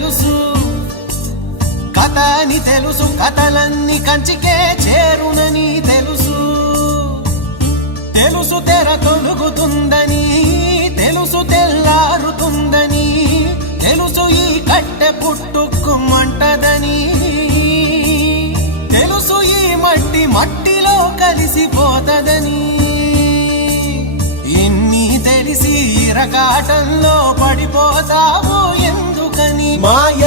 తెలుసు, కథ అని తెలుసు, కథలన్నీ కంచికే చేరునని తెలుసు. తెలుసు తెర తొలుగుతుందని, తెలుసు తెల్లారుతుందని, తెలుసు ఈ కట్టె పుట్టుకుమంటదని, తెలుసు ఈ మట్టి మట్టిలో కలిసిపోతదని. ఎన్ని తెలిసి ఇరకాటంలో పడిపోతావు ఎందుకని? మాయ